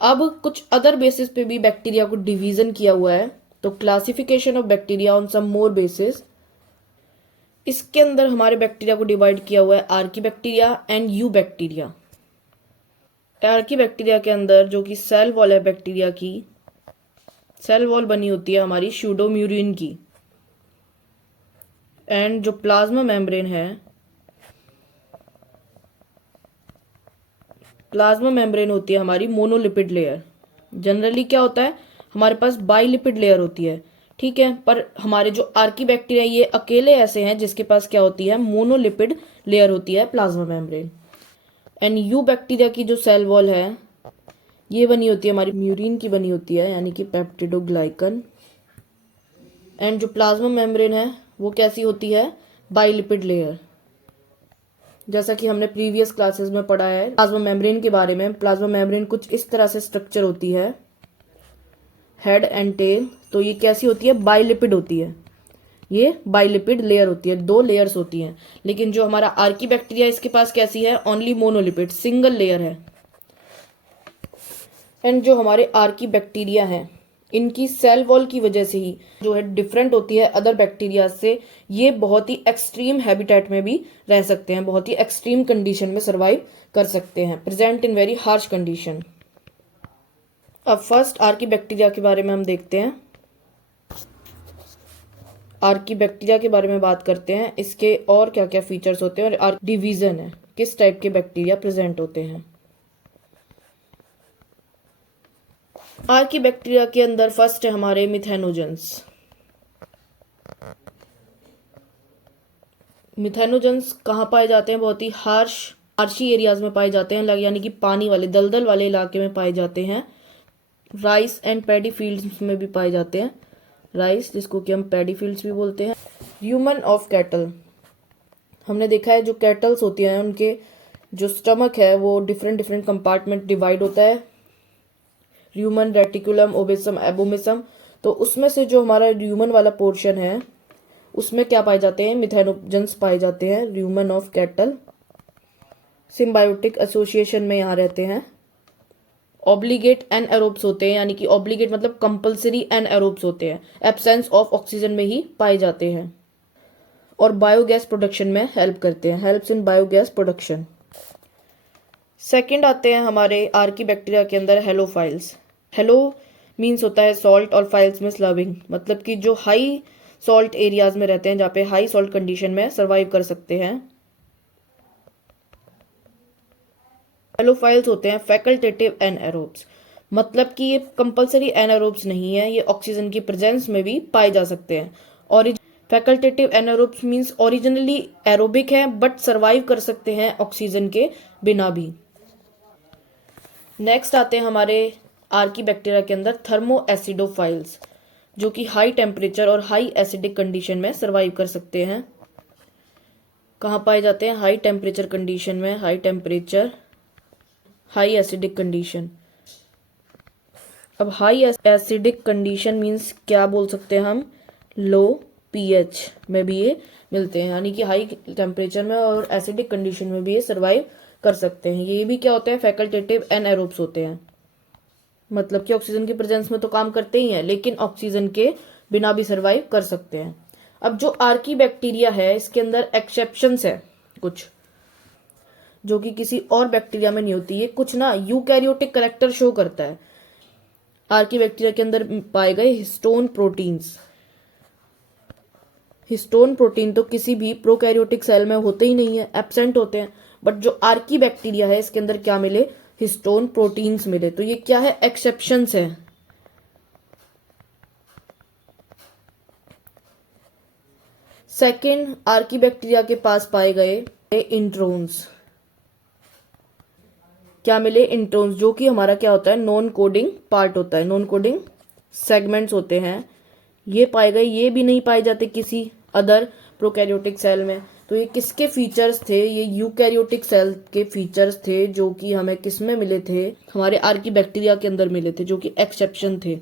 अब कुछ other basis पे भी बैक्टीरिया को डिवीजन किया हुआ है, तो classification of bacteria on some more basis. इसके अंदर हमारे बैक्टीरिया को डिवाइड किया हुआ है archaebacteria and eubacteria. Archaebacteria के अंदर जो कि सेल वॉल है बैक्टीरिया की, सेल वॉल बनी होती है हमारी स्यूडोम्यूरिन की, एंड जो प्लाज्मा मेम्ब्रेन है, प्लाज्मा मेम्ब्रेन होती है हमारी मोनोलिपिड लेयर। जनरली क्या होता है, हमारे पास बाइलिपिड लेयर होती है, ठीक है, पर हमारे जो आर्की बैक्टीरिया ये अकेले ऐसे हैं जिसके पास क्या होती है, मोनोलिपिड लेयर होती है, plasma membrane. And you bacteria की जो सेल वॉल है ये बनी होती है हमारी म्यूरिन की बनी होती है, यानी कि पेप्टिडोग्लाइकन। एंड जो प्लाज्मा मेम्ब्रेन है वो कैसी होती है, बाइलिपिड लेयर। जैसा कि हमने प्रीवियस क्लासेस में पढ़ा है प्लाज्मा मेम्ब्रेन के बारे में। प्लाज्मा मेम्ब्रेन कुछ इस तरह से स्ट्रक्चर होती है, हेड एंड टेल। तो ये कैसी होती है, बाइलिपिड होती है, ये बाइलिपिड लेयर होती है, 2 लेयर्स होती हैं। लेकिन जो हमारा आर्की बैक्टीरिया इसके पास कैसी है, ओनली मोनोलिपिड, सिंगल लेयर है। एंड जो हमारे आर्की बैक्टीरिया हैं इनकी सेल वॉल की वजह से ही जो है डिफरेंट होती है अदर बैक्टीरिया से। ये बहुत ही एक्सट्रीम हैबिटेट में भी रह सकते हैं, बहुत ही एक्सट्रीम कंडीशन में सर्वाइव कर सकते हैं, present in very harsh condition. अब फर्स्ट आर्की बैक्टीरिया के बारे में हम देखते हैं। आर्की बैक्टीरिया के बारे में बात करते हैं, इसके और क्या क्या फीचर्स होते हैं और डिवीजन है, किस टाइप के बैक्टीरिया प्रेजेंट होते हैं। आर्की बैक्टीरिया के अंदर फर्स्ट है हमारे मिथेनोजेंस। मिथेनोजेंस कहाँ पाए जाते हैं, बहुत ही हार्शी एरियाज में पाए जाते हैं, यानी कि पानी वाले दलदल वाले इलाके में पाए जाते हैं। राइस एंड पैडी फील्ड्स में भी पाए जाते हैं, राइस जिसको कि हम पैडी फील्ड्स भी बोलते हैं। ह्यूमन ऑफ कैटल, हमने देखा है जो कैटल्स होती हैं उनके जो स्टमक है वो डिफरेंट डिफरेंट कंपार्टमेंट डिवाइड होता है, ह्यूमन, रेटिकुलम, ओबेसम, एबोमिसम। तो उसमें से जो हमारा ह्यूमन वाला पोर्शन है उसमें क्या पाए जाते हैं, मिथेनोजेंस पाए जाते हैं, human of cattle. Symbiotic association में यहाँ रहते हैं। ऑब्लिगेट एनएरोब्स होते हैं, यानी कि ऑब्लिगेट मतलब कंपलसरी एनएरोब्स होते हैं, एब्सेंस ऑफ ऑक्सीजन में ही पाए जाते हैं। और बायोगैस प्रोडक्शन में हेल्प करते हैं, helps in biogas production. Second आते हैं हमारे आर्की बैक्टीरिया के अंदर हेलोफाइल्स। हेलो मीन्स होता है सॉल्ट और फाइल्स मीन्स लविंग, मतलब कि जो हाई सॉल्ट एरियाज में रहते हैं, जहाँ पे हाई सॉल्ट कंडीशन में सर्वाइव कर सकते हैं। हेलोफाइल्स होते हैं फैकल्टेटिव एनएरोब्स, मतलब कि ये कंपलसरी एनएरोब्स नहीं है, ये ऑक्सीजन की प्रेजेंस में भी पाए जा सकते हैं। और फैकल्टेटिव एनएरोब्स मीन्स ओरिजिनली एरोबिक है बट सर्वाइव कर सकते हैं ऑक्सीजन के बिना भी। नेक्स्ट आते हैं हमारे आर्की बैक्टीरिया के अंदर थर्मो एसिडोफाइल्स, जो कि हाई टेम्परेचर और हाई एसिडिक कंडीशन में सर्वाइव कर सकते हैं। कहाँ पाए जाते हैं, हाई टेम्परेचर कंडीशन में, high temperature high acidic condition. अब हाई एसिडिक कंडीशन मीन्स क्या बोल सकते हैं हम, लो पीएच में भी ये मिलते हैं, यानी कि हाई टेम्परेचर में और एसिडिक कंडीशन में भी ये सर्वाइव कर सकते हैं। ये भी क्या होते हैं, फैकल्टेटिव एनएरोब्स होते हैं, मतलब कि ऑक्सीजन की प्रेजेंस में तो काम करते ही हैं लेकिन ऑक्सीजन के बिना भी सर्वाइव कर सकते हैं। अब जो आर्की बैक्टीरिया है इसके अंदर एक्सेप्शंस है कुछ, जो कि किसी और बैक्टीरिया में नहीं होती है। कुछ ना यूकैरियोटिक कैरेक्टर शो करता है आर्की बैक्टीरिया के अंदर पाए गए हिस्टोन प्रोटीन्स। हिस्टोन प्रोटीन तो किसी भी प्रोकैरियोटिक सेल में होते ही नहीं है, एब्सेंट होते हैं, बट जो आर्की बैक्टीरिया है इसके अंदर क्या मिले, हिस्टोन प्रोटीन्स मिले। तो ये क्या है, एक्सेप्शंस है। सेकेंड, आर्की बैक्टीरिया के पास पाए गए इंट्रोन्स, क्या मिले, इंट्रोन्स, जो कि हमारा क्या होता है, नॉन कोडिंग पार्ट होता है, नॉन कोडिंग सेगमेंट्स होते हैं, ये पाए गए। ये भी नहीं पाए जाते किसी अदर प्रोकैरियोटिक सेल में। तो ये किसके फीचर्स थे, ये यूकैरियोटिक सेल के फीचर्स थे, जो कि हमें किस में मिले थे, हमारे आर्की बैक्टीरिया के अंदर मिले थे, जो कि एक्सेप्शन थे।